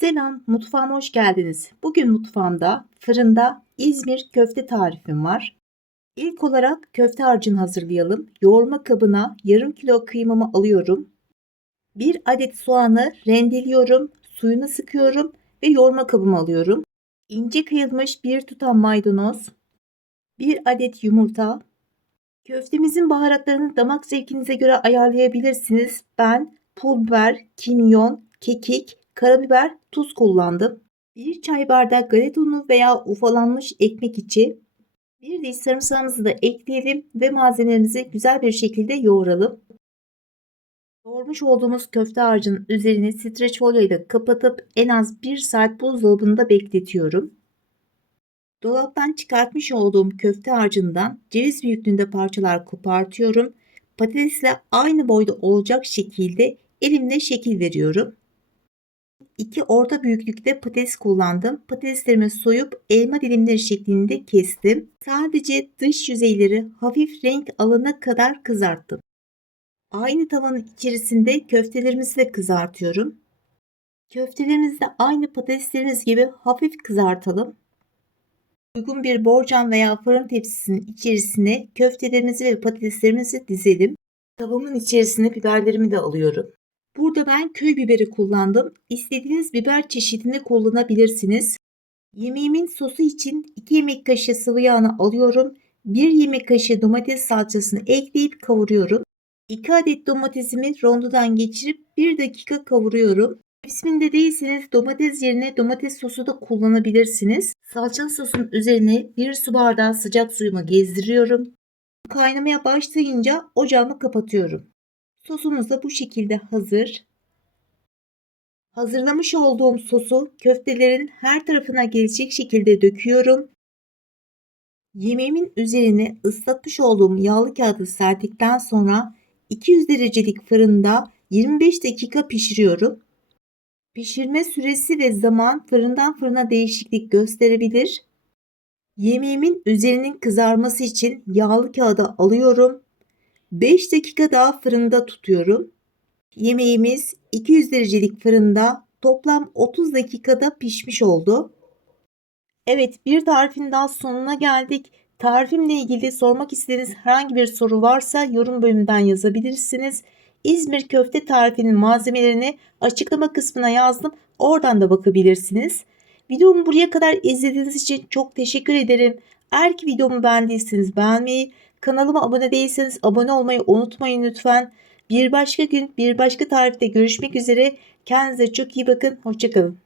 Selam, mutfağıma hoş geldiniz. Bugün mutfağımda fırında İzmir köfte tarifim var. İlk olarak köfte harcını hazırlayalım. Yoğurma kabına yarım kilo kıymamı alıyorum. Bir adet soğanı rendeliyorum, suyunu sıkıyorum ve yoğurma kabıma alıyorum. İnce kıyılmış bir tutam maydanoz, bir adet yumurta. Köftemizin baharatlarını damak zevkinize göre ayarlayabilirsiniz. Ben pul biber, kimyon, kekik, karabiber, tuz kullandım. 1 çay bardağı galeta unu veya ufalanmış ekmek içi. Bir diş sarımsağımızı da ekleyelim ve malzemelerimizi güzel bir şekilde yoğuralım. Yoğurmuş olduğumuz köfte harcının üzerine streç folyo ile kapatıp en az 1 saat buzdolabında bekletiyorum. Dolaptan çıkartmış olduğum köfte harcından ceviz büyüklüğünde parçalar kopartıyorum. Patatesle aynı boyda olacak şekilde elimle şekil veriyorum. 2 orta büyüklükte patates kullandım. Patateslerimi soyup elma dilimleri şeklinde kestim. Sadece dış yüzeyleri hafif renk alana kadar kızarttım. Aynı tavanın içerisinde köftelerimizi de kızartıyorum. Köftelerimizi de aynı patateslerimiz gibi hafif kızartalım. Uygun bir borcam veya fırın tepsisinin içerisine köftelerimizi ve patateslerimizi dizelim. Tavamın içerisine biberlerimi de alıyorum. Burada ben köy biberi kullandım. İstediğiniz biber çeşidini kullanabilirsiniz. Yemeğimin sosu için 2 yemek kaşığı sıvı yağını alıyorum. 1 yemek kaşığı domates salçasını ekleyip kavuruyorum. 2 adet domatesimi rondodan geçirip 1 dakika kavuruyorum. İsminde değilseniz domates yerine domates sosu da kullanabilirsiniz. Salça sosun üzerine 1 su bardağı sıcak suyumu gezdiriyorum. Kaynamaya başlayınca ocağımı kapatıyorum. Sosumuz da bu şekilde hazır. Hazırlamış olduğum sosu köftelerin her tarafına gelecek şekilde döküyorum. Yemeğimin üzerine ıslatmış olduğum yağlı kağıdı serdikten sonra 200 derecelik fırında 25 dakika pişiriyorum. Pişirme süresi ve zaman fırından fırına değişiklik gösterebilir. Yemeğimin üzerinin kızarması için yağlı kağıda alıyorum 5 dakika daha fırında tutuyorum. Yemeğimiz 200 derecelik fırında toplam 30 dakikada pişmiş oldu. Evet bir tarifin daha sonuna geldik. Tarifimle ilgili sormak istediğiniz herhangi bir soru varsa yorum bölümünden yazabilirsiniz. İzmir köfte tarifinin malzemelerini açıklama kısmına yazdım. Oradan da bakabilirsiniz. Videomu buraya kadar izlediğiniz için çok teşekkür ederim. Eğer ki videomu beğendiyseniz beğenmeyi, Kanalıma abone değilseniz abone olmayı unutmayın lütfen. Bir başka gün bir başka tarifte görüşmek üzere. Kendinize çok iyi bakın. Hoşçakalın.